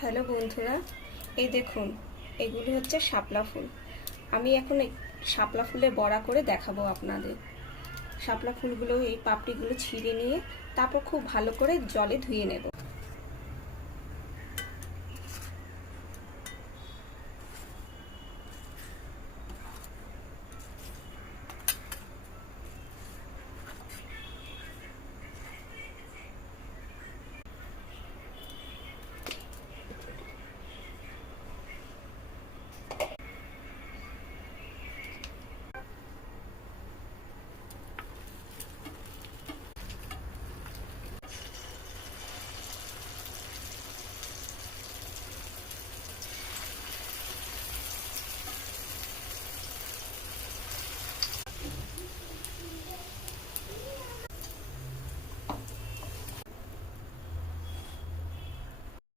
Hello বন্ধুরা, এই দেখুন এগুলো হচ্ছে শাপলা ফুল। আমি এখন শাপলা ফুলের বড়া করে দেখাবো আপনাদের। শাপলা ফুলগুলো এই পাপড়িগুলো ছিঁড়ে নিয়ে তারপর খুব ভালো করে জলে ধুয়ে নেব।